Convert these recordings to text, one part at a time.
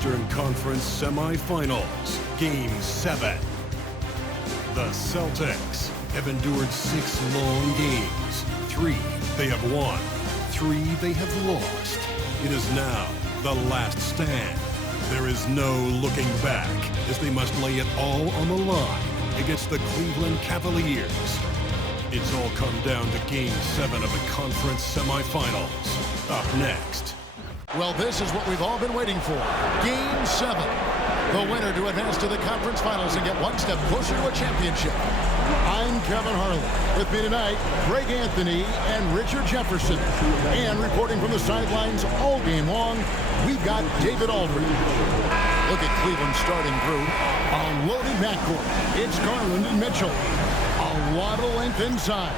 Eastern Conference Semifinals, Game 7. The Celtics have endured 6 long games. 3 they have won, 3 they have lost. It is now the last stand. There is no looking back as they must lay it all on the line against the Cleveland Cavaliers. It's all come down to Game 7 of the conference semifinals. Up next. Well, this is what we've all been waiting for. Game 7. The winner to advance to the conference finals and get one step closer to a championship. I'm Kevin Harlan. With me tonight, Greg Anthony and Richard Jefferson. And reporting from the sidelines all game long, we've got David Aldridge. Look at Cleveland starting through. A loaded backcourt. It's Garland and Mitchell. A lot of length inside.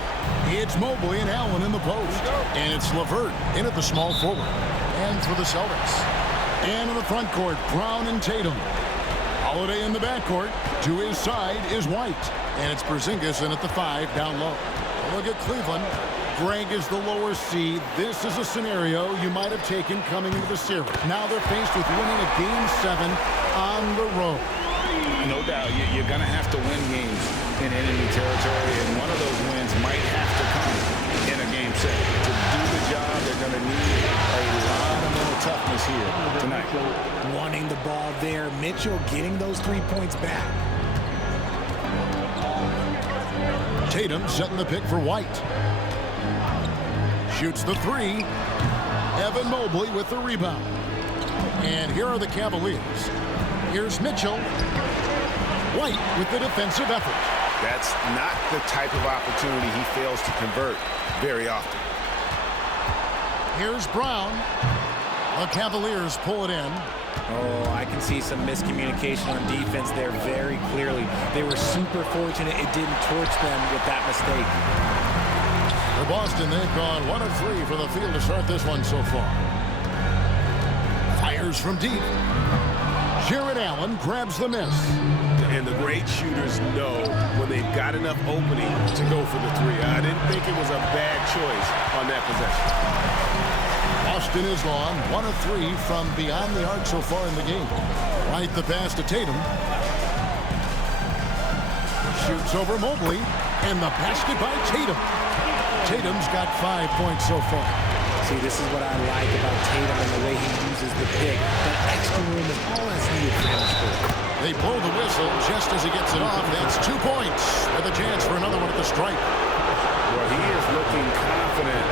It's Mobley and Allen in the post. And it's LeVert in at the small forward. And for the Celtics. And in the front court, Brown and Tatum. Holiday in the backcourt. To his side is White. And it's Porzingis in at the 5 down low. Look at Cleveland. Greg is the lower seed. This is a scenario you might have taken coming into the series. Now they're faced with winning a Game 7 on the road. No doubt, you're going to have to win games in enemy territory, and one of those wins might have to come in a Game 7. To do the job, they're going to need a lot of mental toughness here tonight. Wanting the ball there. Mitchell getting those 3 points back. Tatum setting the pick for White. Shoots the 3. Evan Mobley with the rebound. And here are the Cavaliers. Here's Mitchell. White with the defensive effort. That's not the type of opportunity he fails to convert very often. Here's Brown. The Cavaliers pull it in. Oh, I can see some miscommunication on defense there very clearly. They were super fortunate it didn't torch them with that mistake. For Boston, they've gone 1 of 3 from the field to start this one so far. Fires from deep. Jared Allen grabs the miss. And the great shooters know when they've got enough opening to go for the 3. I didn't think it was a bad choice on that possession. Boston is gone 1 of 3 from beyond the arc so far in the game. Right the pass to Tatum. Shoots over Mobley. And the basket by Tatum. Tatum's got 5 points so far. See, this is what I like about Tatum and the way he uses the pick. That extra room is all that's needed for him to score. They blow the whistle just as he gets it off. That's 2 points with a chance for another one at the stripe. Well, he is looking confident.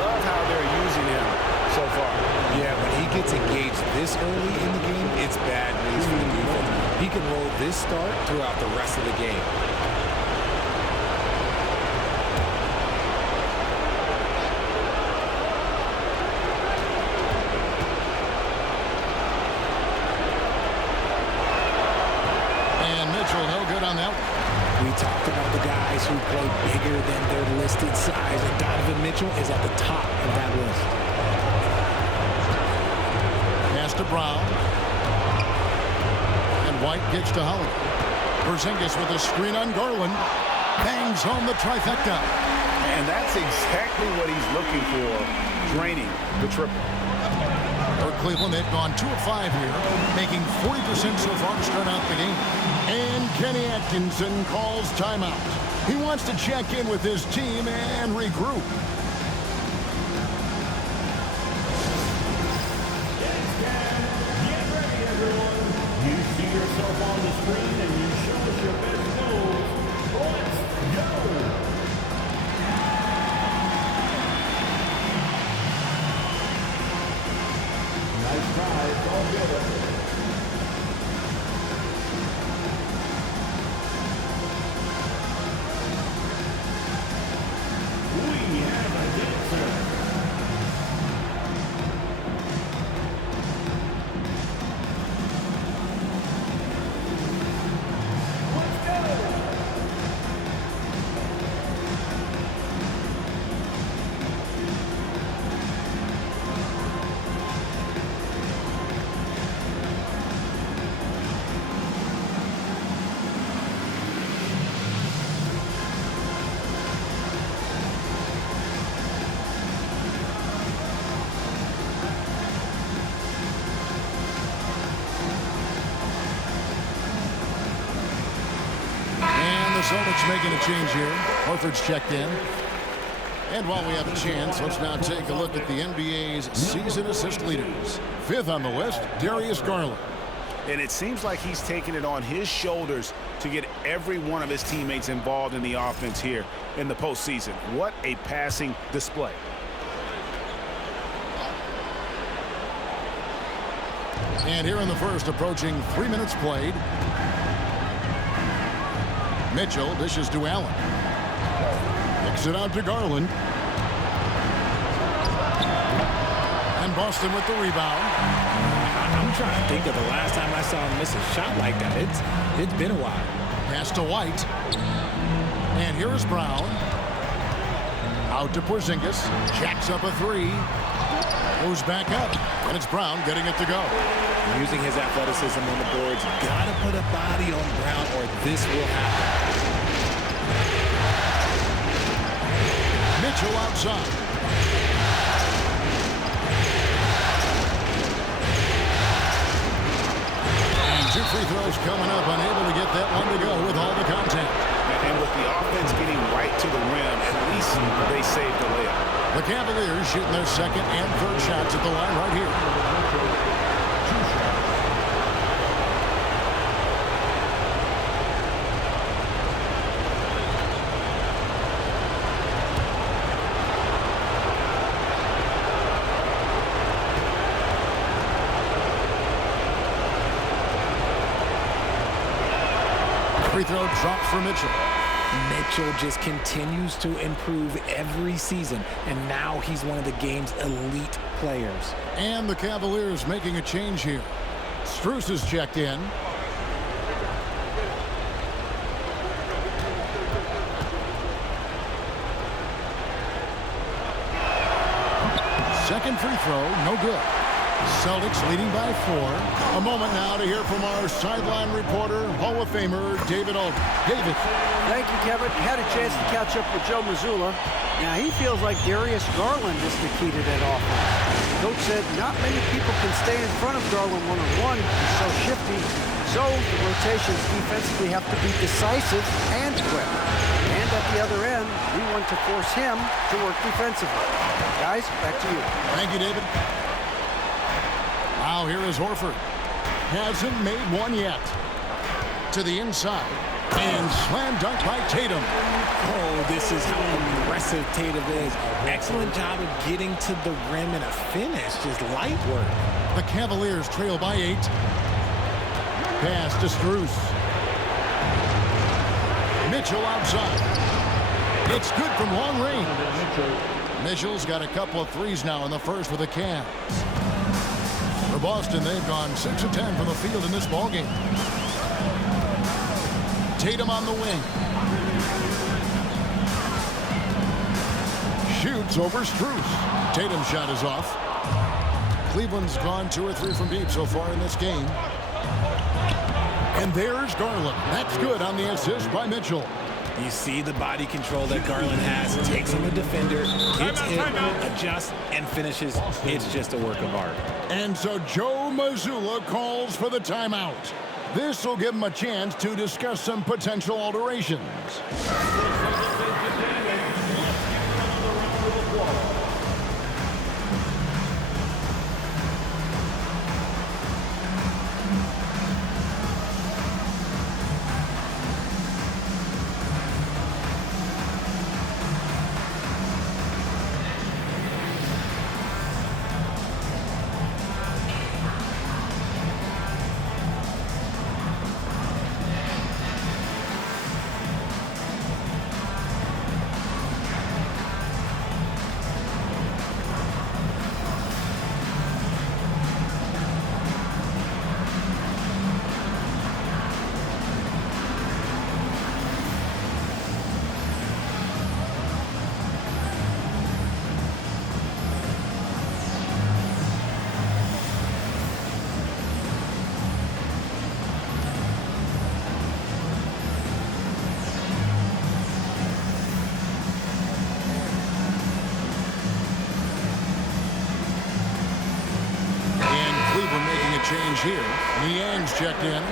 Love how they're using him so far. Yeah, when he gets engaged this early in the game, it's bad news for the defense. He can roll this start throughout the rest of the game. We talked about the guys who play bigger than their listed size, and Donovan Mitchell is at the top of that list. Pass to Brown. And White gets to Holiday. Porzingis with a screen on Garland. Bangs home the trifecta. And that's exactly what he's looking for, draining the triple. For Cleveland, they've gone 2 of 5 here, making 40% so far to start out the game. And Kenny Atkinson calls timeout. He wants to check in with his team and regroup. Get ready, everyone. You see yourself on the screen and you show us your best moves. Let's go. Nice try. It's all good. We have a dancer. Celtics making a change here. Horford's checked in. And while we have a chance, let's now take a look at the NBA's season assist leaders. Fifth on the list, Darius Garland. And it seems like he's taking it on his shoulders to get every one of his teammates involved in the offense here in the postseason. What a passing display. And here in the first, approaching 3 minutes played. Mitchell dishes to Allen. Kicks it out to Garland. And Boston with the rebound. I'm trying to think of the last time I saw him miss a shot like that. It's been a while. Pass to White. And here is Brown. Out to Porzingis. Jacks up a three. Goes back up. And it's Brown getting it to go. Using his athleticism on the boards. Gotta put a body on Brown or this will happen. Mitchell outside. And 2 free throws coming up. Unable to get that one to go with all the contact. And with the offense getting right to the rim, at least they saved the layup. The Cavaliers shooting their second and third shots at the line right here. Free throw drops for Mitchell. Mitchell just continues to improve every season, and now he's one of the game's elite players. And the Cavaliers making a change here. Strus is checked in. Second free throw, no good. Celtics leading by 4. A moment now to hear from our sideline reporter, Hall of Famer David Aldridge. David. Thank you, Kevin. Had a chance to catch up with Joe Mazzulla. Now, he feels like Darius Garland is the key to that offense. Coach said not many people can stay in front of Garland one-on-one. He's so shifty. So the rotations defensively have to be decisive and quick. And at the other end, we want to force him to work defensively. Guys, back to you. Thank you, David. Now here is Horford. Hasn't made one yet. To the inside. And slam dunk by Tatum. Oh, this is how aggressive Tatum is. Excellent job of getting to the rim and a finish. Just light work. The Cavaliers trail by 8. Pass to Strus. Mitchell outside. It's good from long range. Mitchell's got a couple of threes now in the first for the Cavs. For Boston, they've gone 6 of 10 from the field in this ballgame. Tatum on the wing. Shoots over Strus. Tatum's shot is off. Cleveland's gone 2 or 3 from deep so far in this game. And there's Garland. That's good on the assist by Mitchell. You see the body control that Garland has. Takes him a defender, gets hit, adjusts, and finishes. It's just a work of art. And so Joe Mazzulla calls for the timeout. This will give him a chance to discuss some potential alterations. Change here. Niang's checked in.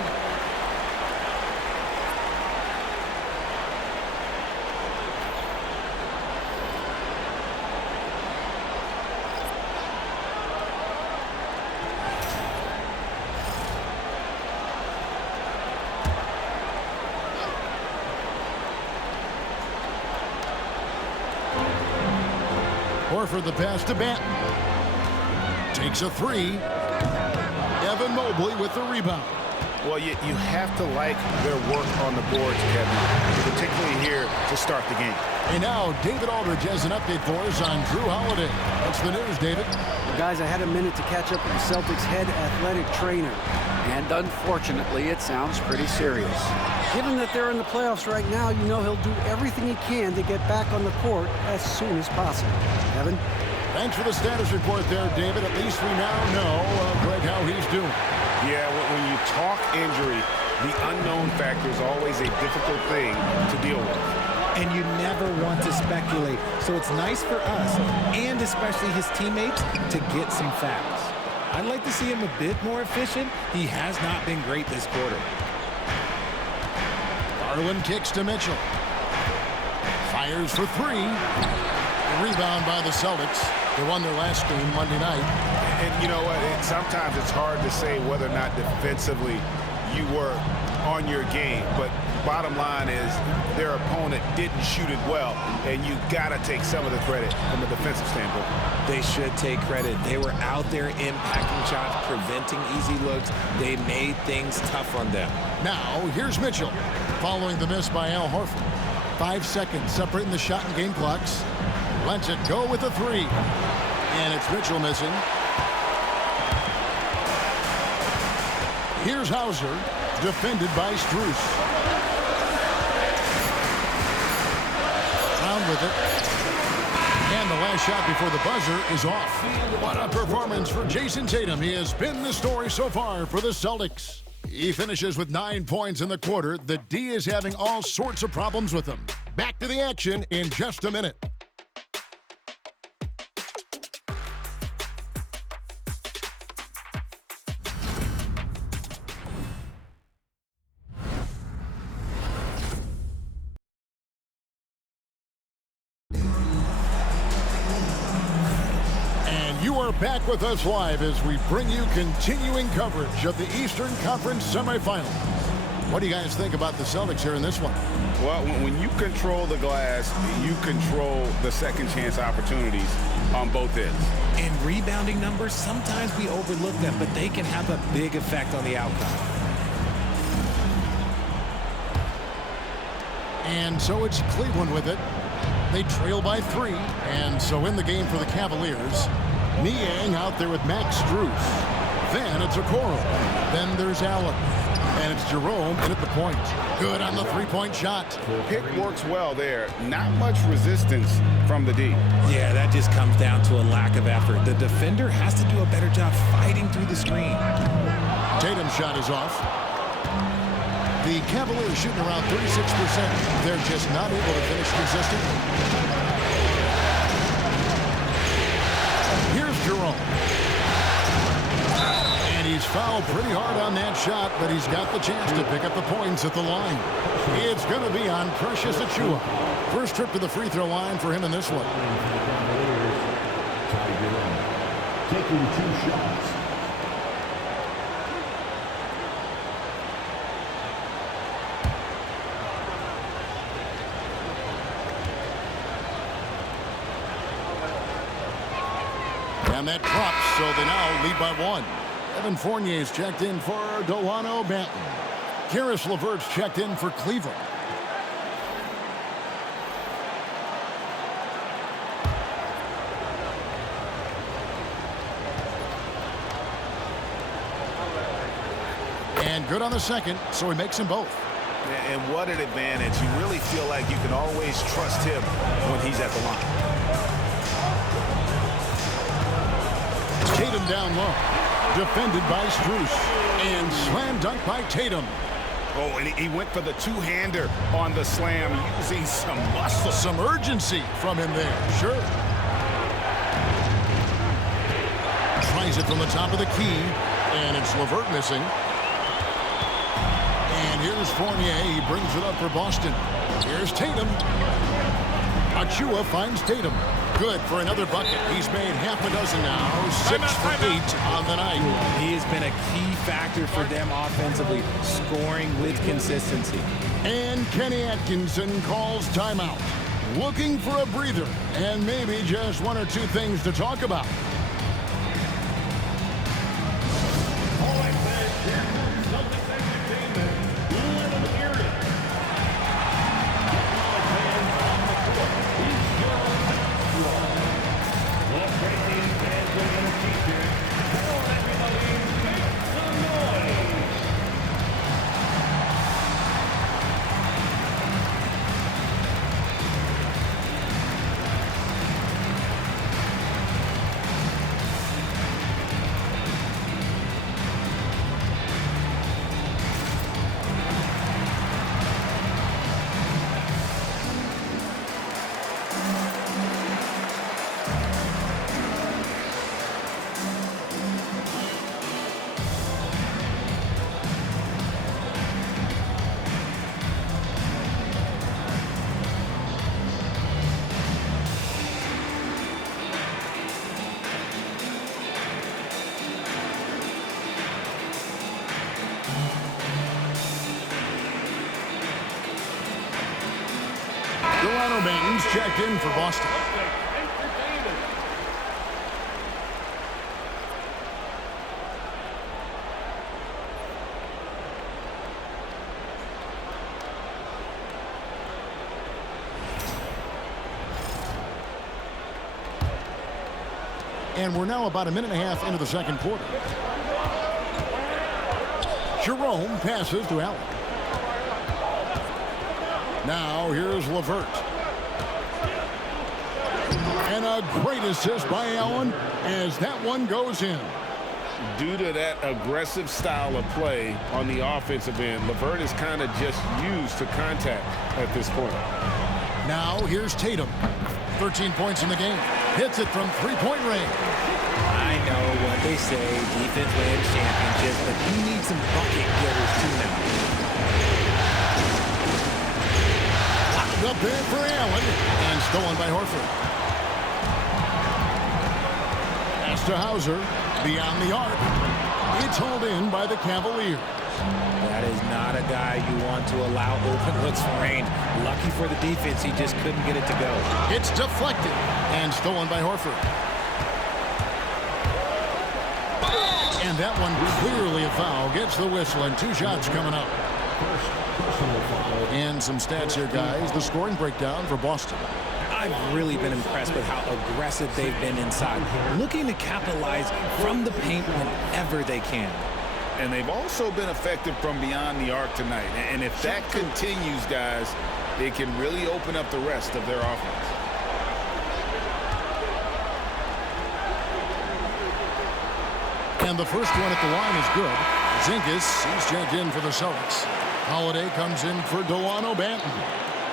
Horford the pass to Banton. Takes a three. Evan Mobley with the rebound. Well, you have to like their work on the boards, Kevin, particularly here to start the game. And now David Aldridge has an update for us on Drew Holiday. What's the news, David? Well, guys, I had a minute to catch up with the Celtics head athletic trainer. And unfortunately, it sounds pretty serious. Given that they're in the playoffs right now, you know he'll do everything he can to get back on the court as soon as possible. Evan? Thanks for the status report there, David. At least we now know, Greg, how he's doing. Yeah, when you talk injury, the unknown factor is always a difficult thing to deal with. And you never want to speculate. So it's nice for us, and especially his teammates, to get some facts. I'd like to see him a bit more efficient. He has not been great this quarter. Garland kicks to Mitchell. Fires for three. Rebound by the Celtics. They won their last game Monday night. And you know what? Sometimes it's hard to say whether or not defensively you were on your game. But bottom line is their opponent didn't shoot it well. And you got to take some of the credit from a defensive standpoint. They should take credit. They were out there impacting shots, preventing easy looks. They made things tough on them. Now, here's Mitchell following the miss by Al Horford. 5 seconds separating the shot and game clocks. Lets it go with a three. And it's Mitchell missing. Here's Hauser, defended by Strus. Round with it. And the last shot before the buzzer is off. What a performance for Jason Tatum. He has been the story so far for the Celtics. He finishes with 9 points in the quarter. The D is having all sorts of problems with him. Back to the action in just a minute. Back with us live as we bring you continuing coverage of the Eastern Conference semifinals. What do you guys think about the Celtics here in this one? Well, when you control the glass, you control the second chance opportunities on both ends. In rebounding numbers, sometimes we overlook them, but they can have a big effect on the outcome. And so it's Cleveland with it. They trail by 3, and so in the game for the Cavaliers, Niang out there with Max Strus. Then it's Okoro. Then there's Allen. And it's Jerome in at the point. Good on the three-point shot. Pick works well there. Not much resistance from the D. Yeah, that just comes down to a lack of effort. The defender has to do a better job fighting through the screen. Tatum's shot is off. The Cavaliers shooting around 36%. They're just not able to finish consistently. Here's Jerome. And he's fouled pretty hard on that shot, but he's got the chance to pick up the points at the line. It's going to be on Precious Achiuwa. First trip to the free throw line for him in this one. Taking 2 shots. And that drops, so they now lead by 1. Evan Fournier's checked in for Delano Banton. Karis LeVert's checked in for Cleveland. And good on the second, so he makes them both. And what an advantage. You really feel like you can always trust him when he's at the line. Tatum down low. Defended by Strus. And slam dunk by Tatum. Oh, and he went for the two-hander on the slam, using some muscle. Some urgency from him there, sure. Tries it from the top of the key. And it's LeVert missing. And here's Fournier. He brings it up for Boston. Here's Tatum. Achiuwa finds Tatum. Good for another bucket. He's made half a dozen now. 6 for 8 on the night. He has been a key factor for them offensively, scoring with consistency. And Kenny Atkinson calls timeout. looking for a breather and maybe just one or two things to talk about. All right, fans, here comes Celtics entertainment. Let them hear it. Fans on the court. He's Jerome Armstrong. Let's break these fans with a t-shirt. Come on, everybody, make some noise. Delano Banton's checked in for Boston. And we're now about a minute and a half into the second quarter. Jerome passes to Allen. Now here's LeVert. And a great assist by Allen as that one goes in. Due to that aggressive style of play on the offensive end, LeVert is kind of just used to contact at this point. Now here's Tatum. 13 points in the game. Hits it from three-point range. I know what they say, defense wins championships, but you need some bucket getters too now. Up there for Allen, and stolen by Horford. Pass to Hauser, beyond the arc. It's hauled in by the Cavaliers. That is not a guy you want to allow open looks for range. Lucky for the defense, he just couldn't get it to go. It's deflected, and stolen by Horford. And that one clearly a foul. Gets the whistle, and two shots coming up. And some stats here, guys. The scoring breakdown for Boston. I've really been impressed with how aggressive they've been inside, looking to capitalize from the paint whenever they can. And they've also been effective from beyond the arc tonight. And if that continues, guys, they can really open up the rest of their offense. And the first one at the line is good. Zingas, he's checked in for the Celtics. Holiday comes in for Delano Banton.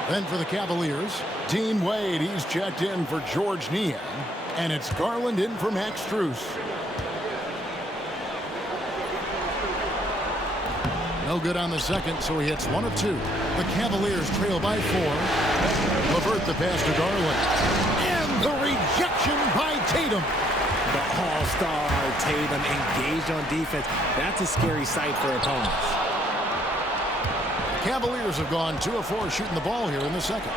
Then for the Cavaliers, Dean Wade, he's checked in for George Niang. And it's Garland in for Max Strus. No good on the second, so he hits one of two. The Cavaliers trail by 4. LeVert the pass to Garland. And the rejection by Tatum. The all-star Tatum engaged on defense. That's a scary sight for opponents. Cavaliers have gone 2 of 4 shooting the ball here in the second.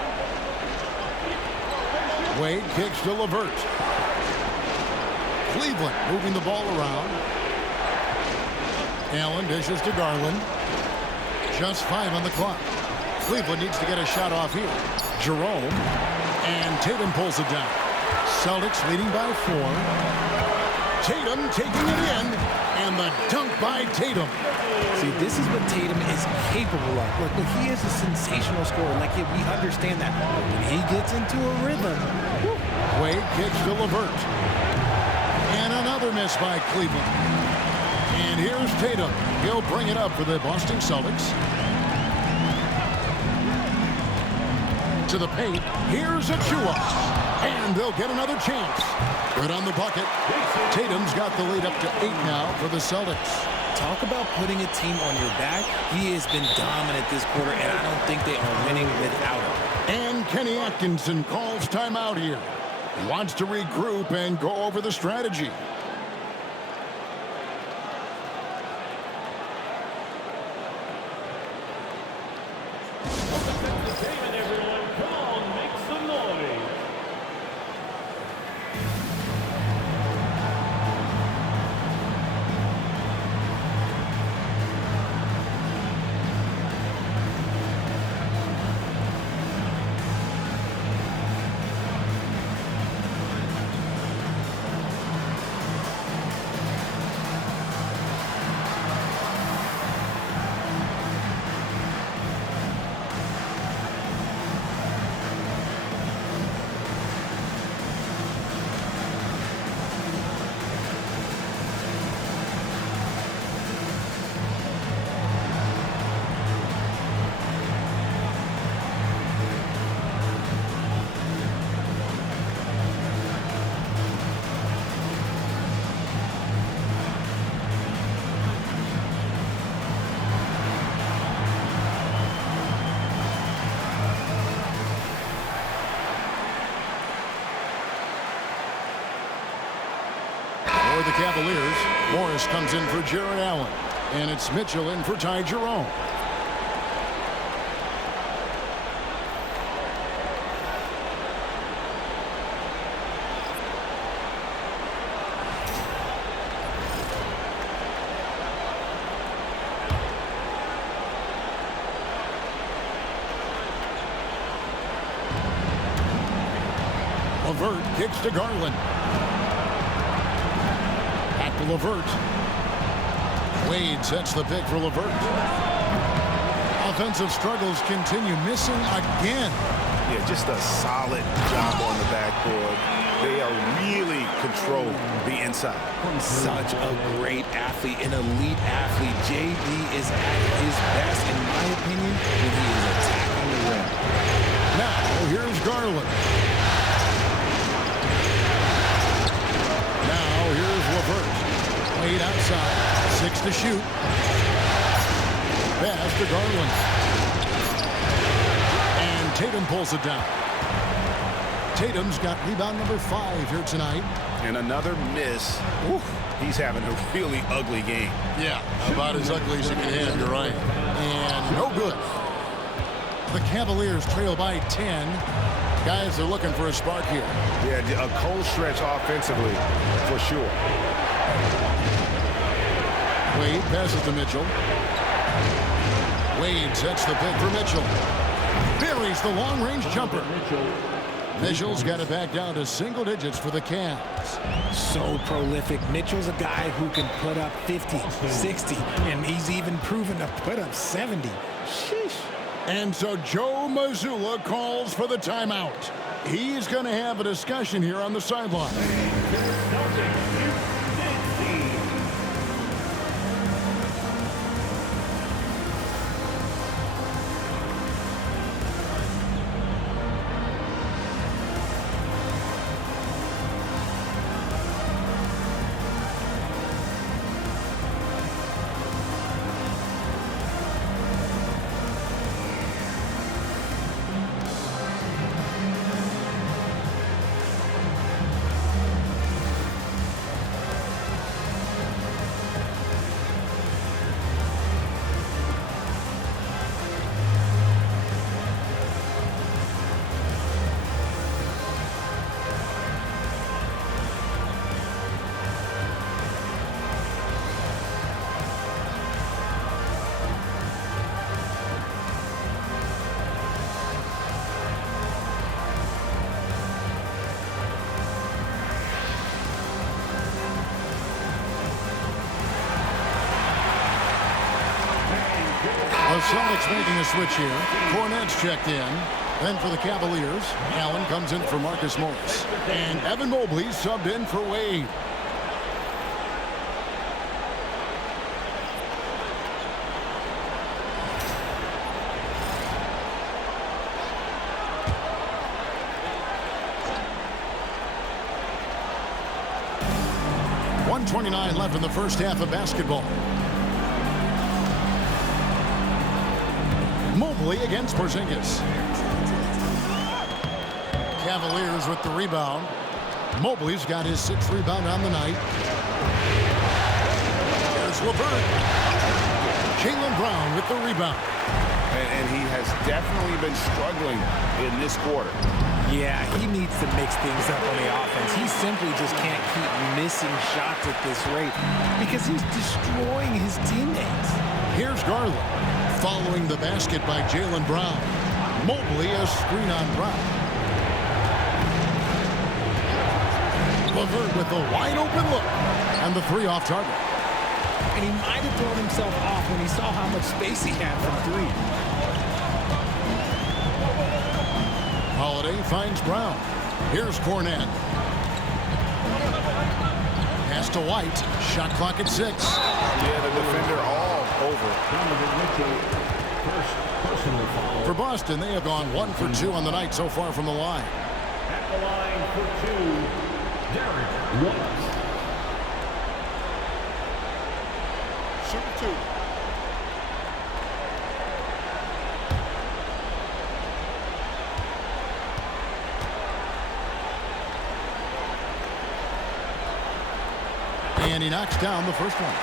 Wade kicks to LeVert. Cleveland moving the ball around. Allen dishes to Garland. Just 5 on the clock. Cleveland needs to get a shot off here. Jerome. And Tatum pulls it down. Celtics leading by 4. Tatum taking it in. And the dunk by Tatum. See, this is what Tatum is capable of. Look, he is a sensational scorer. Like, we understand that. But when he gets into a rhythm. Wade kicks to LeVert. And another miss by Cleveland. And here's Tatum. He'll bring it up for the Boston Celtics. To the paint. Here's Achua. And they'll get another chance. Good on the bucket. Tatum's got the lead up to 8 now for the Celtics. Talk about putting a team on your back. He has been dominant this quarter, and I don't think they are winning without him. And Kenny Atkinson calls timeout here. He wants to regroup and go over the strategy. Entertainment, everyone. Come on, make some noise. For the Cavaliers, Morris comes in for Jared Allen. And it's Mitchell in for Ty Jerome. LeVert kicks to Garland. Back to LeVert. Wade sets the pick for LeVert. Offensive struggles continue, missing again. Yeah, just a solid job on the backboard. They are really controlling the inside. Such a great athlete, an elite athlete. JD is at his best, in my opinion, when he is attacking the rim. Now, here's Garland. Now, here's LeVert. Wade outside. 6 to shoot. Pass to Garland. And Tatum pulls it down. Tatum's got rebound number 5 here tonight. And another miss. Oof, he's having a really ugly game. Yeah, about as ugly as you can have, you're right. And no good. The Cavaliers trail by 10. Guys are looking for a spark here. Yeah, a cold stretch offensively, for sure. Wade passes to Mitchell. Wade sets the pick for Mitchell. Buries the long-range jumper. Mitchell's got it back down to single digits for the Cavs. So prolific. Mitchell's a guy who can put up 50, 60, and he's even proven to put up 70. Sheesh. And so Joe Mazzulla calls for the timeout. He's going to have a discussion here on the sideline. The Celtics making a switch here. Kornet's checked in. Then for the Cavaliers, Allen comes in for Marcus Morris. And Evan Mobley subbed in for Wade. .129 left in the first half of basketball. Mobley against Porzingis. Cavaliers with the rebound. Mobley's got his 6th rebound on the night. There's LeVert. Jaylen Brown with the rebound. And he has definitely been struggling in this quarter. Yeah, he needs to mix things up on the offense. He simply just can't keep missing shots at this rate because he's destroying his teammates. Here's Garland. Following the basket by Jaylen Brown. Mobley a screen on Brown. LeVert with a wide open look. And the 3 off target. And he might have thrown himself off when he saw how much space he had from 3. Holiday finds Brown. Here's Kornet. Pass to White. Shot clock at 6. Yeah, the defender all over. For Boston, they have gone 1 for 2 on the night so far from the line. At the line for 2, Derek White. Shoot 2. And he knocks down the first one.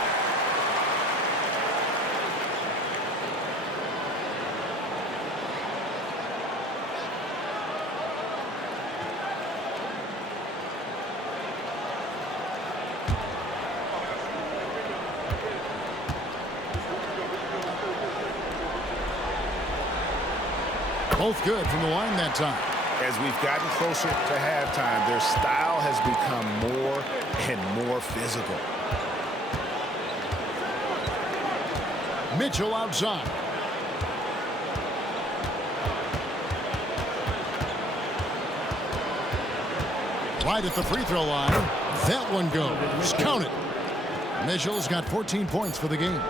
Both good from the line that time. As we've gotten closer to halftime, their style has become more and more physical. Mitchell outside. Right at the free throw line. That one goes. Count it. Mitchell's got 14 points for the game.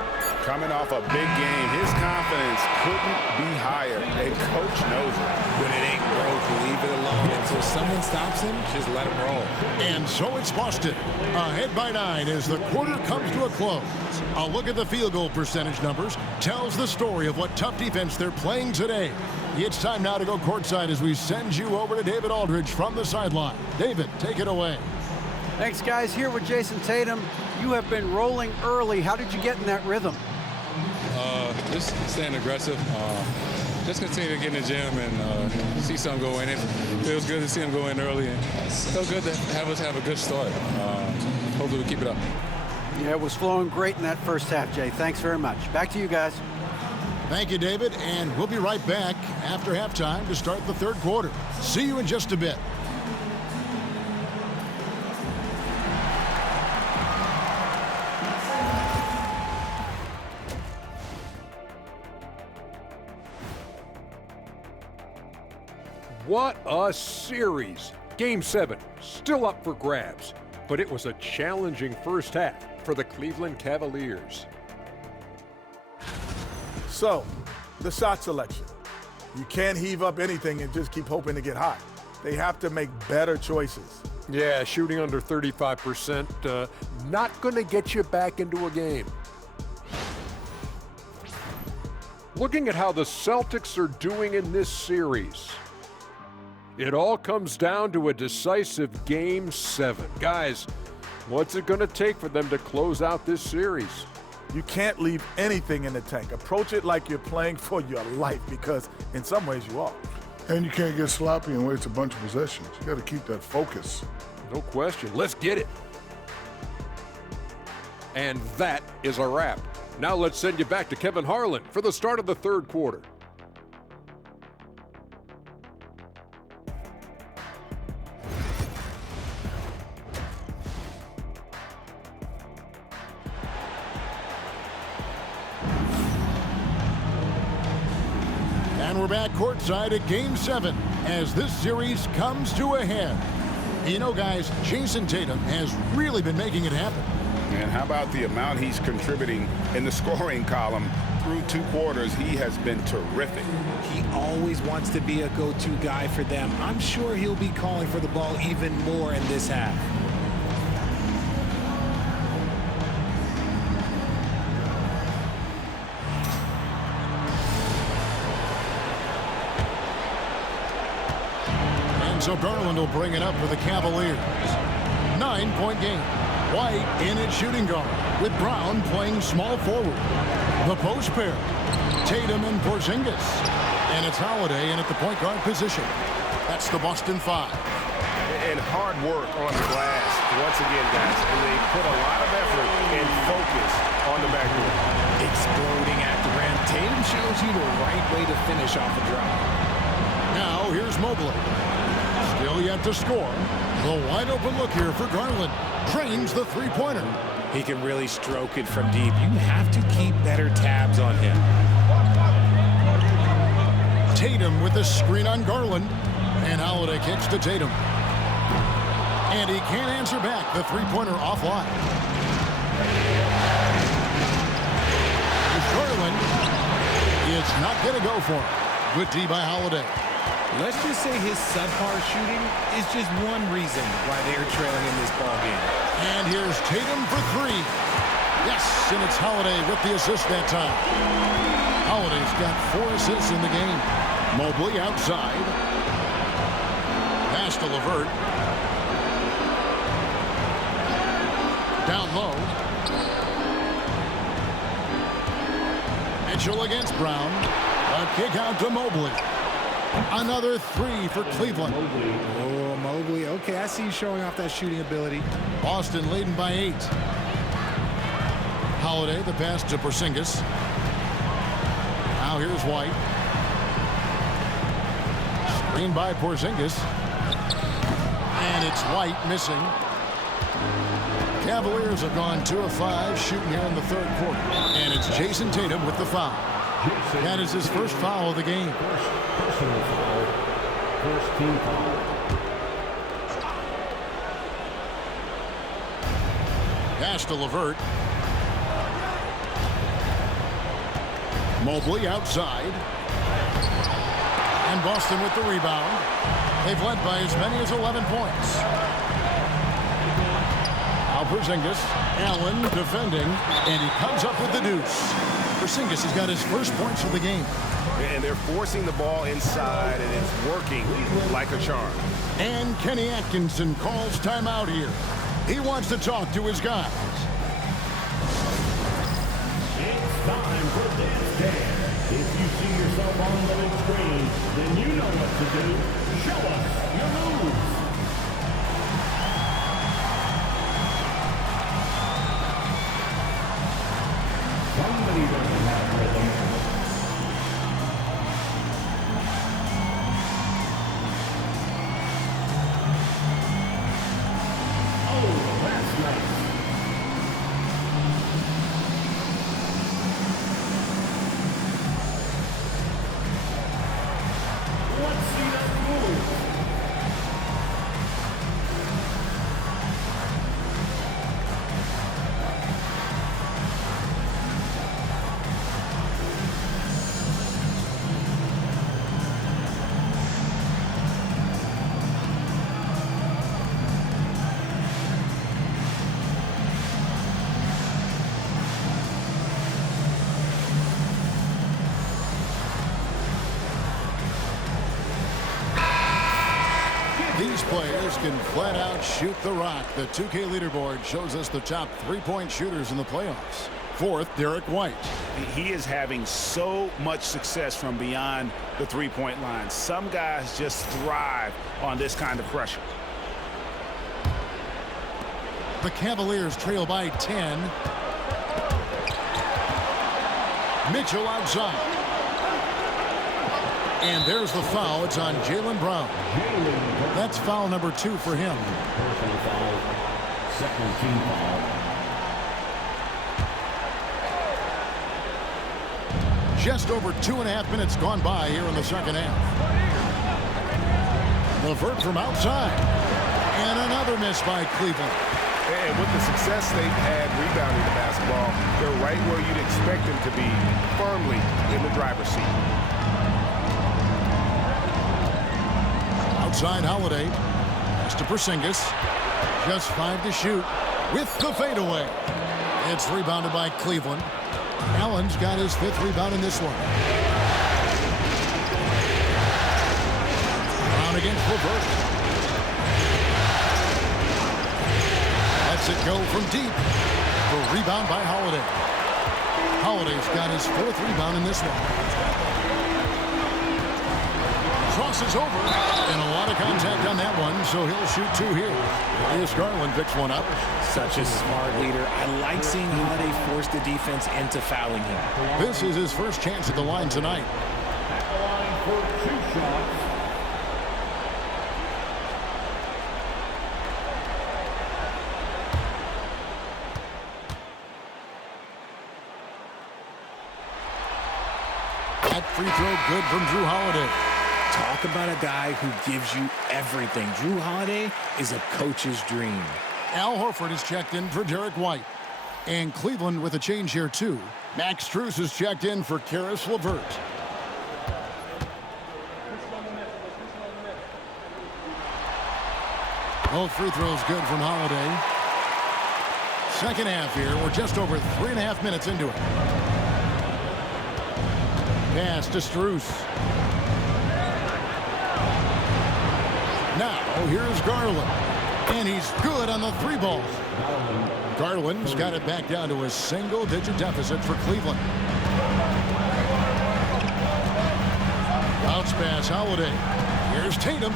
Coming off a big game, his confidence couldn't be higher. And coach knows it. When it ain't broke, leave it alone. Until someone stops him, just let him roll. And so it's Boston. Ahead by 9 as the quarter comes to a close. A look at the field goal percentage numbers tells the story of what tough defense they're playing today. It's time now to go courtside as we send you over to David Aldridge from the sideline. David, take it away. Thanks, guys. Here with Jason Tatum. You have been rolling early. How did you get in that rhythm? Just staying aggressive. Just continue to get in the gym and see some go in. It feels good to see them go in early. And it feels good to have us have a good start. Hopefully we keep it up. Yeah, it was flowing great in that first half, Jay. Thanks very much. Back to you guys. Thank you, David. And we'll be right back after halftime to start the third quarter. See you in just a bit. What a series. Game 7, still up for grabs, but it was a challenging first half for the Cleveland Cavaliers. So, the shot selection. You can't heave up anything and just keep hoping to get hot. They have to make better choices. Yeah, shooting under 35%, not going to get you back into a game. Looking at how the Celtics are doing in this series, it all comes down to a decisive Game 7. Guys, what's it going to take for them to close out this series? You can't leave anything in the tank. Approach it like you're playing for your life, because in some ways you are. And you can't get sloppy and waste a bunch of possessions. You got to keep that focus. No question. Let's get it. And that is a wrap. Now let's send you back to Kevin Harlan for the start of the third quarter. And we're back courtside at Game 7 as this series comes to a head. You know, guys, Jason Tatum has really been making it happen. And how about the amount he's contributing in the scoring column through 2 quarters? He has been terrific. He always wants to be a go-to guy for them. I'm sure he'll be calling for the ball even more in this half. So Garland will bring it up for the Cavaliers. 9-point game. White in at shooting guard with Brown playing small forward. The post pair. Tatum and Porzingis. And it's Holiday in at the point guard position. That's the Boston 5. And hard work on the glass once again, guys. And they put a lot of effort and focus on the backboard. Exploding at the rim. Tatum shows you the right way to finish off a drive. Now here's Mobley. Still yet to score. The wide open look here for Garland. Drains the three-pointer. He can really stroke it from deep. You have to keep better tabs on him. Tatum with the screen on Garland. And Holiday kicks to Tatum. And he can't answer back. The three-pointer offline. Garland is not going to go for it. Good D by Holiday. Let's just say his subpar shooting is just one reason why they are trailing in this ballgame. And here's Tatum for 3. Yes, and it's Holiday with the assist that time. Holiday's got 4 assists in the game. Mobley outside. Pass to LeVert. Down low. Mitchell against Brown. A kick out to Mobley. Another three for Cleveland. Oh, Mobley. Okay, I see you showing off that shooting ability. Boston leading by 8. Holiday, the pass to Porzingis. Now here's White. Screen by Porzingis. And it's White missing. Cavaliers have gone 2 of 5 shooting here in the third quarter. And it's Jason Tatum with the foul. That is his first foul of the game. Personal foul. First team foul. Pass to LeVert. Mobley outside. And Boston with the rebound. They've led by as many as 11 points. Now Porzingis. Allen defending. And he comes up with the deuce. Porzingis has got his first points of the game. And they're forcing the ball inside, and it's working like a charm. And Kenny Atkinson calls timeout here. He wants to talk to his guys. It's time for Dance Dance. If you see yourself on the big screen, then you know what to do. Show us your moves. Somebody doesn't have rhythm. Oh, that's nice. Let's see that move. These players can flat out shoot the rock. The 2K leaderboard shows us the top 3-point shooters in the playoffs. 4th, Derek White. He is having so much success from beyond the three-point line. Some guys just thrive on this kind of pressure. The Cavaliers trail by 10. Mitchell outside. And there's the foul. It's on Jaylen Brown. That's foul number 2 for him. Personal foul. Second team foul. Just over 2.5 minutes gone by here in the second half. LeVert from outside. And another miss by Cleveland. And with the success they've had rebounding the basketball, they're right where you'd expect them to be, firmly in the driver's seat. Outside Holiday. Pass to Porzingis. Just 5 to shoot with the fadeaway. It's rebounded by Cleveland. Allen's got his 5th rebound in this one. Brown against LeVert. Lets it go from deep. The rebound by Holiday. Holiday's got his 4th rebound in this one. Crosses over, and a lot of contact on that one, so he'll shoot 2 here. Darius Garland picks one up. Such a smart leader. I like seeing Holiday force the defense into fouling him. This is his first chance at the line tonight. At the line for 2 shots. That free throw good from Jrue Holiday. Talk about a guy who gives you everything. Jrue Holiday is a coach's dream. Al Horford is checked in for Derek White. And Cleveland with a change here, too. Max Strus is checked in for Caris LeVert. Both free throws good from Holiday. Second half here. We're just over 3.5 minutes into it. Pass to Strus. Now, here's Garland. And he's good on the 3 ball. Garland's got it back down to a single-digit deficit for Cleveland. Bounce pass, Holiday. Here's Tatum.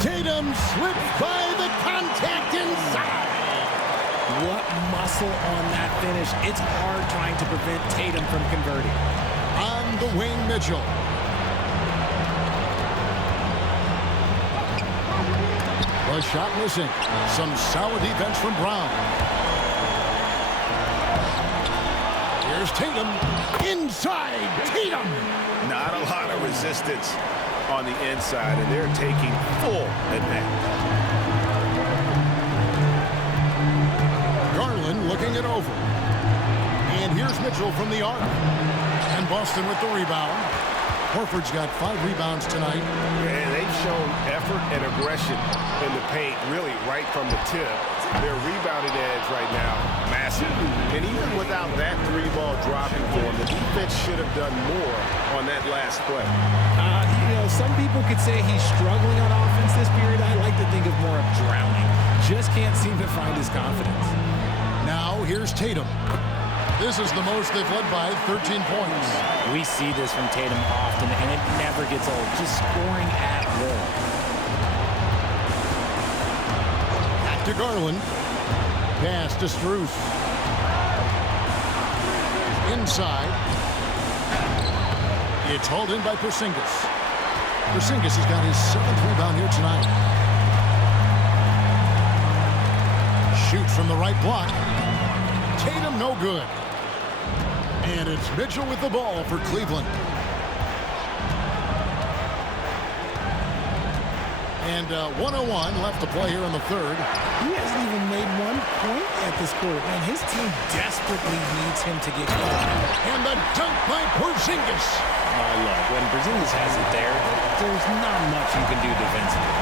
Tatum slips by the contact inside. What muscle on that finish. It's hard trying to prevent Tatum from converting. On the wing, Mitchell. The shot missing. Some solid defense from Brown. Here's Tatum. Inside, Tatum. Not a lot of resistance on the inside, and they're taking full advantage. Garland looking it over. And here's Mitchell from the arc. And Boston with the rebound. Horford's got 5 rebounds tonight. And they've shown effort and aggression in the paint, really right from the tip. Their rebounding edge right now, massive. And even without that 3-ball dropping for them, the defense should have done more on that last play. You know, some people could say he's struggling on offense this period. I like to think of more of drowning. Just can't seem to find his confidence. Now here's Tatum. This is the most they've led by, 13 points. We see this from Tatum often, and it never gets old. Just scoring at will. Back to Garland. Pass to Strus. Inside. It's hauled in by Porzingis. Porzingis has got his 7th rebound here tonight. Shoots from the right block. Tatum no good. And it's Mitchell with the ball for Cleveland. And 1:01 left to play here in the third. He hasn't even made 1 point at this quarter. Man, his team desperately needs him to get going. And the dunk by Porzingis. Look, when Porzingis has it there, there's not much you can do defensively.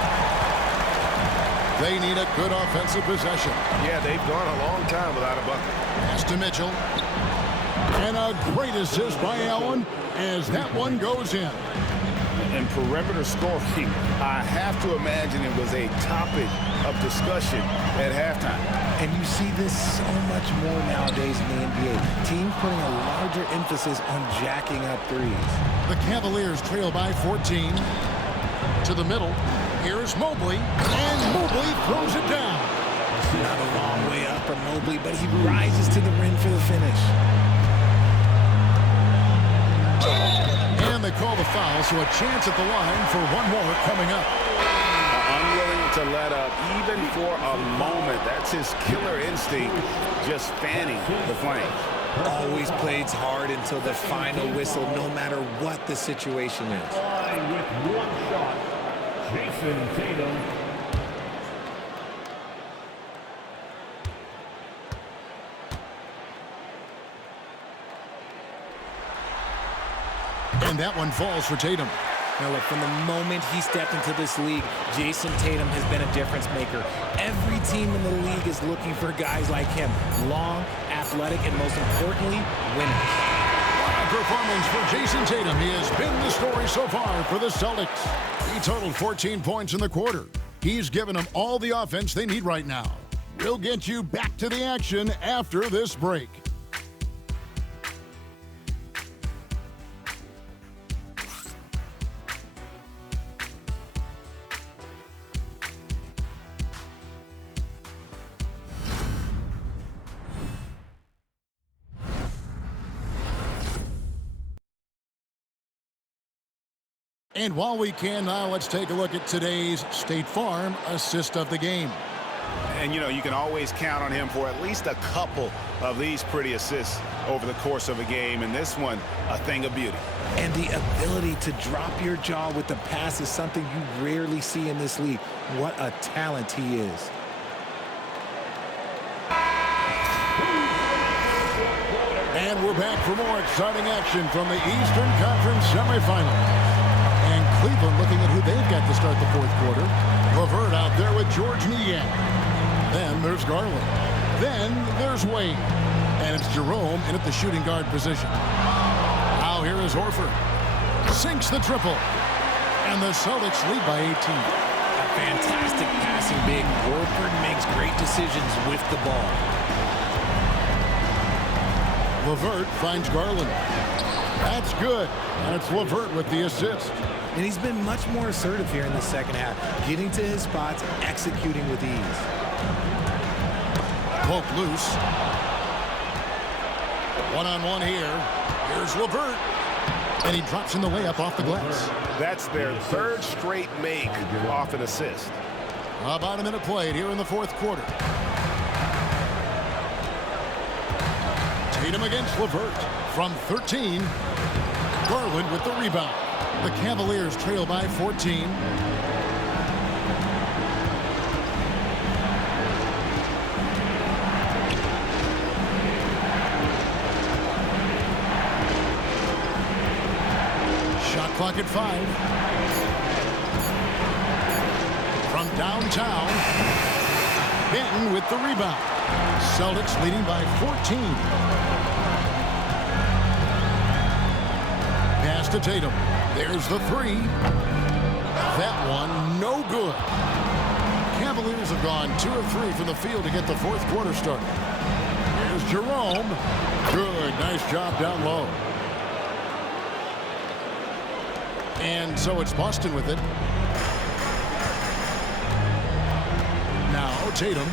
They need a good offensive possession. Yeah, they've gone a long time without a bucket. Pass to Mitchell. And a great assist by Allen as that one goes in. And perimeter scoring, I have to imagine it was a topic of discussion at halftime. And you see this so much more nowadays in the NBA. Teams putting a larger emphasis on jacking up threes. The Cavaliers trail by 14. To the middle. Here's Mobley. And Mobley throws it down. Not a long way up for Mobley, but he rises to the rim for the finish. And they call the foul, so a chance at the line for one more coming up. Unwilling to let up even for a moment. That's his killer instinct, just fanning the flame. Always plays hard until the final whistle, no matter what the situation is. With 1 shot, Jason Tatum. And that one falls for Tatum. Now look, from the moment he stepped into this league, Jason Tatum has been a difference maker. Every team in the league is looking for guys like him. Long, athletic, and most importantly, winners. What a performance for Jason Tatum. He has been the story so far for the Celtics. He totaled 14 points in the quarter. He's given them all the offense they need right now. We'll get you back to the action after this break. And while we can now, let's take a look at today's State Farm assist of the game. And, you know, you can always count on him for at least a couple of these pretty assists over the course of a game. And this one, a thing of beauty. And the ability to drop your jaw with the pass is something you rarely see in this league. What a talent he is. And we're back for more exciting action from the Eastern Conference semifinals. And Cleveland looking at who they've got to start the fourth quarter. LeVert out there with George Niang. Then there's Garland. Then there's Wade. And it's Jerome in at the shooting guard position. Now here is Horford. Sinks the triple. And the Celtics lead by 18. Fantastic passing big. Horford makes great decisions with the ball. LeVert finds Garland. That's good. And it's LeVert with the assist. And he's been much more assertive here in the second half, getting to his spots, executing with ease. Poke loose. One-on-one here. Here's LeVert. And he drops in the layup off the glass. That's their third straight make off an assist. About a minute played here in the fourth quarter. Tatum against LeVert from 13. Garland with the rebound. The Cavaliers trail by 14. Shot clock at 5. From downtown, Benton with the rebound. Celtics leading by 14. Pass to Tatum. There's the 3. That one, no good. Cavaliers have gone 2 of 3 from the field to get the fourth quarter started. Here's Jerome. Good, nice job down low. And so it's Boston with it. Now Tatum.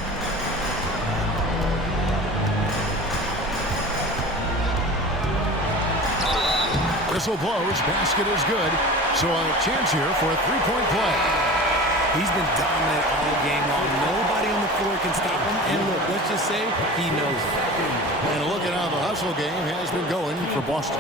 Whistle blows, basket is good. So a chance here for a three-point play. He's been dominant all game long. Nobody on the floor can stop him. And look, let's just say he knows it. And a look at how the hustle game has been going for Boston.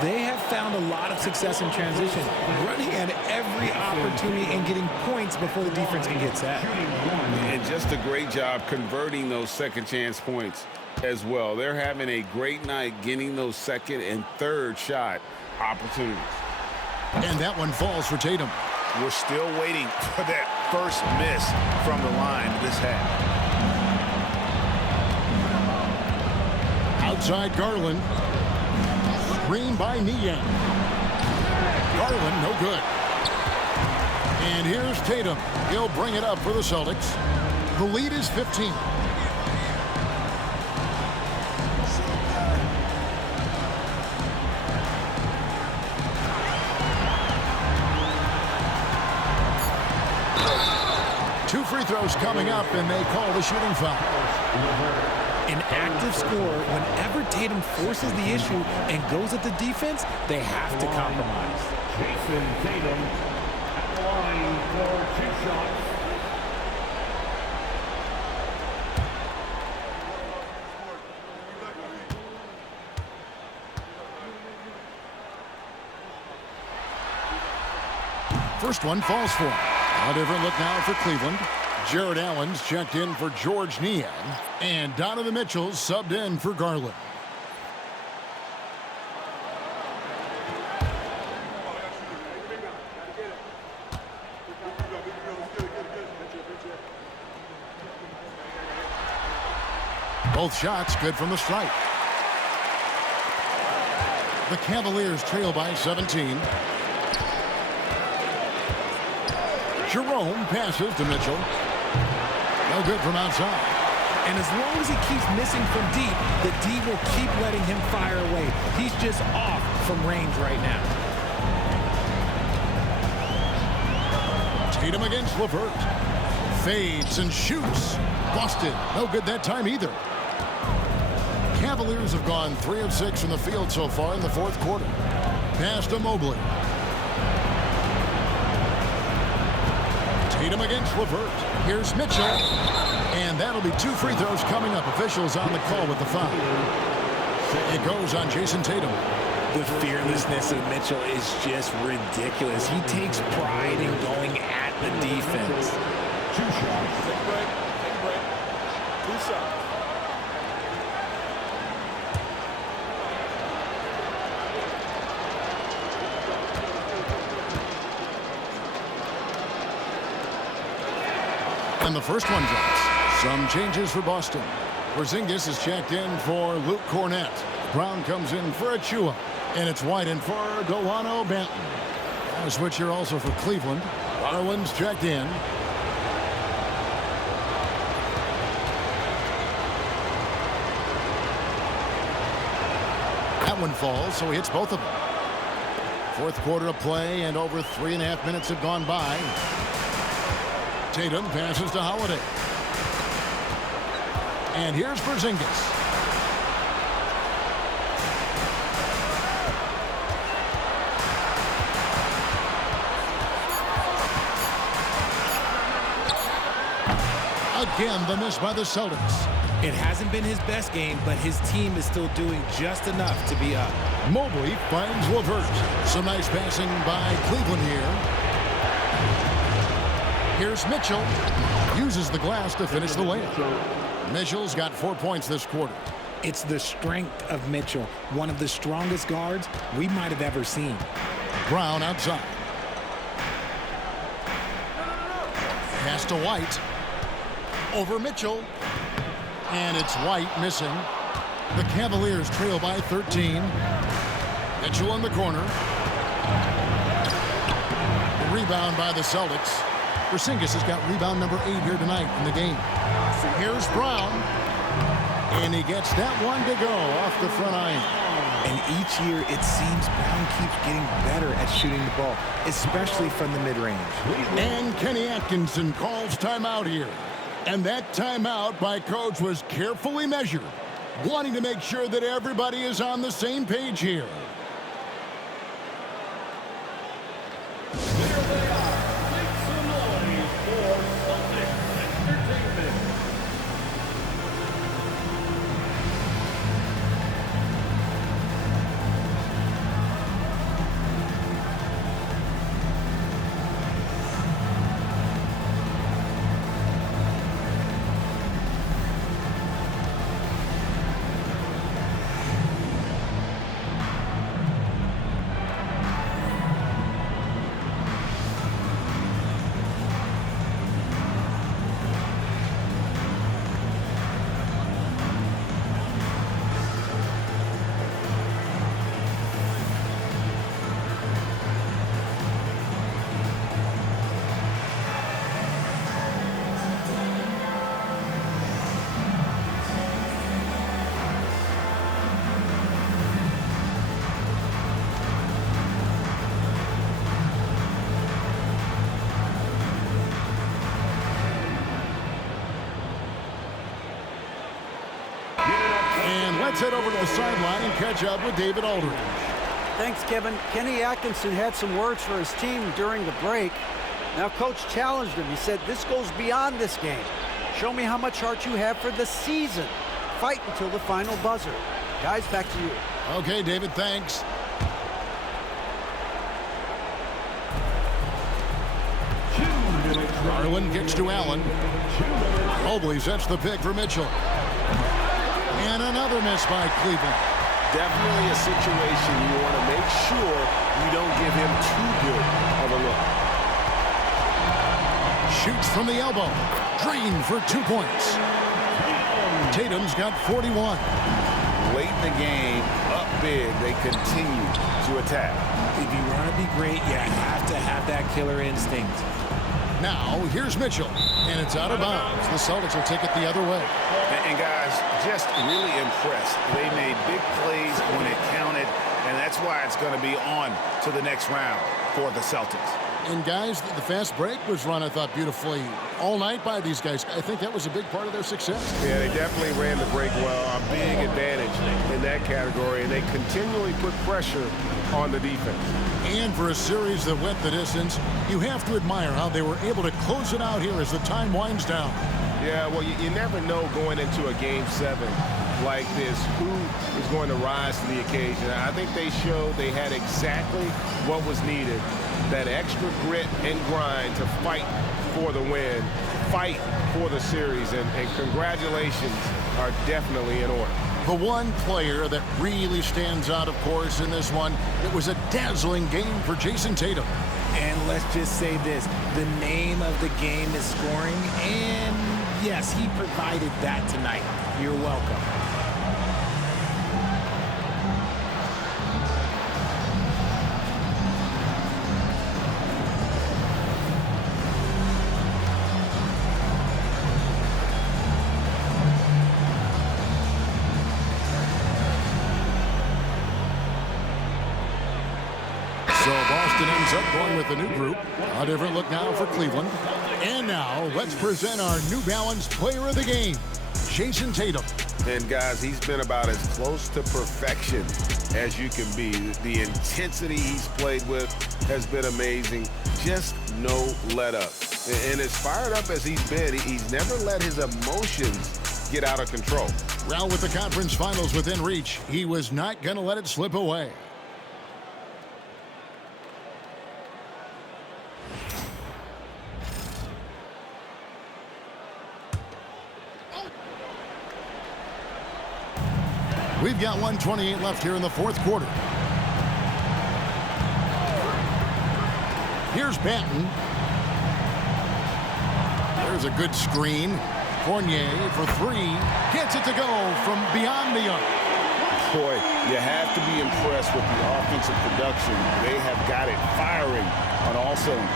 They have found a lot of success in transition, running at every opportunity and getting points before the defense can get set. And just a great job converting those second chance points as well. They're having a great night getting those second and third shot opportunities. And that one falls for Tatum. We're still waiting for that first miss from the line this half. Outside Garland. Screen by Niang. Garland, no good. And here's Tatum. He'll bring it up for the Celtics. The lead is 15. Two free throws coming up, and they call the shooting foul. An active scorer, whenever Tatum forces the issue and goes at the defense, they have to compromise. Jason Tatum at the line for 2 shots. First one falls for him. A different look now for Cleveland. Jared Allen's checked in for George Niang. And Donovan Mitchell's subbed in for Garland. Both shots good from the stripe. The Cavaliers trail by 17. Jerome passes to Mitchell. No good from outside. And as long as he keeps missing from deep, the D will keep letting him fire away. He's just off from range right now. Tatum against LeVert. Fades and shoots. Busted. No good that time either. Cavaliers have gone 3 of 6 from the field so far in the fourth quarter. Pass to Mobley. Tatum against LeVert. Here's Mitchell. And that'll be 2 free throws coming up. Officials on the call with the foul. It goes on Jason Tatum. The fearlessness of Mitchell is just ridiculous. He takes pride in going at the defense. 2 shots. Take a break. 2 shots. And the first one drops. Some changes for Boston. Porzingis is checked in for Luke Cornett. Brown comes in for Achua. And it's White in for Delano Banton. A switch here also for Cleveland. Garland's checked in. That one falls, so he hits both of them. Fourth quarter of play, and over 3.5 minutes have gone by. Tatum passes to Holiday. And here's Porzingis. Again, the miss by the Celtics. It hasn't been his best game, but his team is still doing just enough to be up. Mobley finds LeVert. Some nice passing by Cleveland here. Here's Mitchell. Uses the glass to finish the layup. Mitchell's got 4 points this quarter. It's the strength of Mitchell, one of the strongest guards we might have ever seen. Brown outside. Pass to White. Over Mitchell. And it's White missing. The Cavaliers trail by 13. Mitchell in the corner. The rebound by the Celtics. Porzingis has got rebound number 8 here tonight in the game. Here's Brown. And he gets that one to go off the front iron. And each year it seems Brown keeps getting better at shooting the ball, especially from the mid-range. And Kenny Atkinson calls timeout here. And that timeout by coach was carefully measured, wanting to make sure that everybody is on the same page here. There they are. Make some noise for Celtics Entertainment. Let's head over to the sideline and catch up with David Aldridge. Thanks, Kevin. Kenny Atkinson had some words for his team during the break. Now, coach challenged him. He said, this goes beyond this game. Show me how much heart you have for the season. Fight until the final buzzer. Guys, back to you. Okay, David, thanks. Garland gets to Allen. Mobley sets the pick for Mitchell. And another miss by Cleveland. Definitely a situation you want to make sure you don't give him too good of a look. Shoots from the elbow. Green for 2 points. Tatum's got 41. Late in the game, up big, they continue to attack. If you want to be great, you have to have that killer instinct. Now, here's Mitchell, and it's out of bounds. The Celtics will take it the other way. And guys, just really impressed. They made big plays when it counted, and that's why it's going to be on to the next round for the Celtics. And guys, the fast break was run, I thought, beautifully all night by these guys. I think that was a big part of their success. Yeah, they definitely ran the break well. A big advantage in that category, and they continually put pressure on the defense. And for a series that went the distance, you have to admire how they were able to close it out here as the time winds down. Yeah, well, you never know going into a Game 7 like this who is going to rise to the occasion. I think they showed they had exactly what was needed, that extra grit and grind to fight for the win, fight for the series, and congratulations are definitely in order. The one player that really stands out, of course, in this one, it was a dazzling game for Jason Tatum. And let's just say this, the name of the game is scoring, and yes, he provided that tonight. You're welcome. Boston ends up going with the new group. A different look now for Cleveland. And now, let's present our New Balance Player of the Game, Jayson Tatum. And guys, he's been about as close to perfection as you can be. The intensity he's played with has been amazing. Just no let up. And as fired up as he's been, he's never let his emotions get out of control. Well, with the conference finals within reach, he was not going to let it slip away. We've got 1:28 left here in the fourth quarter. Here's Banton. There's a good screen. Fournier for three. Gets it to go from beyond the arc. Boy, you have to be impressed with the offensive production. They have got it firing on all cylinders.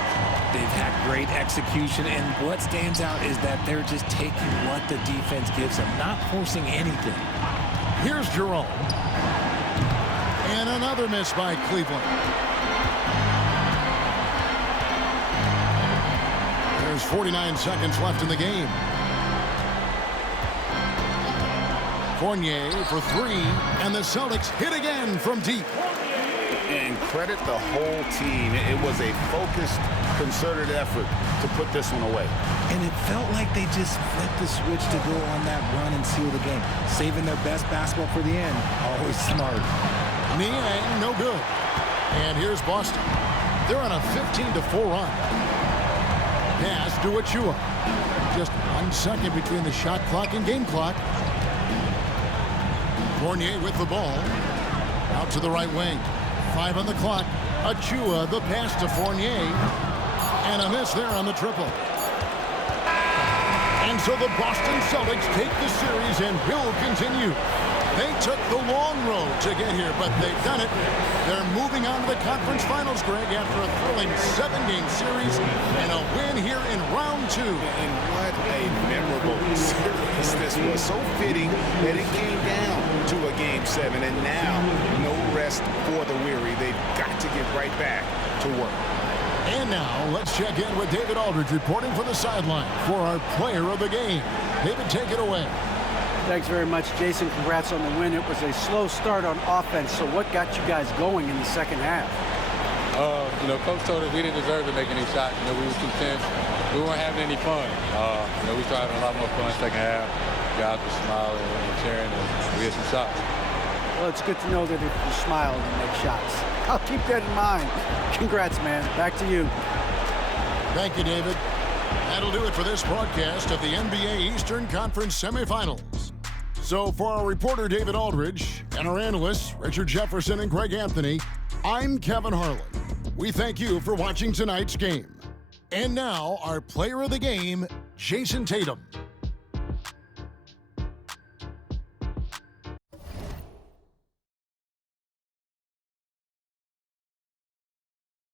They've had great execution, and what stands out is that they're just taking what the defense gives them, not forcing anything. Here's Jerome. And another miss by Cleveland. There's 49 seconds left in the game. Fournier for three, and the Celtics hit again from deep. And credit the whole team. It was a focused, concerted effort to put this one away. And it felt like they just flipped the switch to go on that run and seal the game. Saving their best basketball for the end. Always smart. Niang, no good. And here's Boston. They're on a 15-4 run. Pass to Achua. Just 1 second between the shot clock and game clock. Fournier with the ball. Out to the right wing. 5 on the clock. Achua, the pass to Fournier. And a miss there on the triple. And so the Boston Celtics take the series and will continue. They took the long road to get here, but they've done it. They're moving on to the conference finals, Greg, after a thrilling 7-game series and a win here in round 2. And what a memorable series this was. So fitting that it came down to a Game 7, and now no rest for the weary. They've got to get right back to work. And now let's check in with David Aldridge reporting from the sideline for our player of the game. David, take it away. Thanks very much, Jason. Congrats on the win. It was a slow start on offense, so what got you guys going in the second half? Coach told us we didn't deserve to make any shots. We were too tense. We weren't having any fun. We started having a lot more fun second half. Guys were smiling and cheering, and we had some shots. Well, it's good to know that if you smile, you make shots. I'll keep that in mind. Congrats, man. Back to you. Thank you, David. That'll do it for this broadcast of the NBA Eastern Conference semifinals. So for our reporter, David Aldridge, and our analysts, Richard Jefferson and Greg Anthony, I'm Kevin Harlan. We thank you for watching tonight's game. And now, our player of the game, Jayson Tatum.